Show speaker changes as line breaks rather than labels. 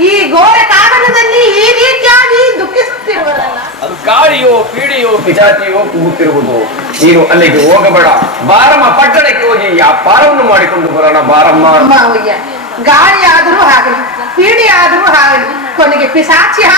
ಈ ಘೋರ ಕಾಗದದಲ್ಲಿ ಈ ರೀತಿಯಾಗಿ ದುಃಖಿಸುತ್ತಿರುವರಲ್ಲ ಅದು ಗಾಳಿಯೋ ಪೀಡಿಯೋ ಪಿಜಾತಿಯೋ ಕೂಗುತ್ತಿರುವುದು. ನೀನು ಅಲ್ಲಿಗೆ ಹೋಗಬೇಡ. ಬಾರಮ್ಮ ಪಟ್ಟಣಕ್ಕೆ ಹೋಗಿ ವ್ಯಾಪಾರವನ್ನು ಮಾಡಿಕೊಂಡು ಬರೋಣ ಬಾರಮ್ಮ.
ಅಯ್ಯ ಗಾಳಿ ಆದರೂ ಹಾಗೆ ಪೀಡಿ ಆದರೂ ಹಾಗೆ ಕೊನೆಗೆ ಪಿಸಾಚಿ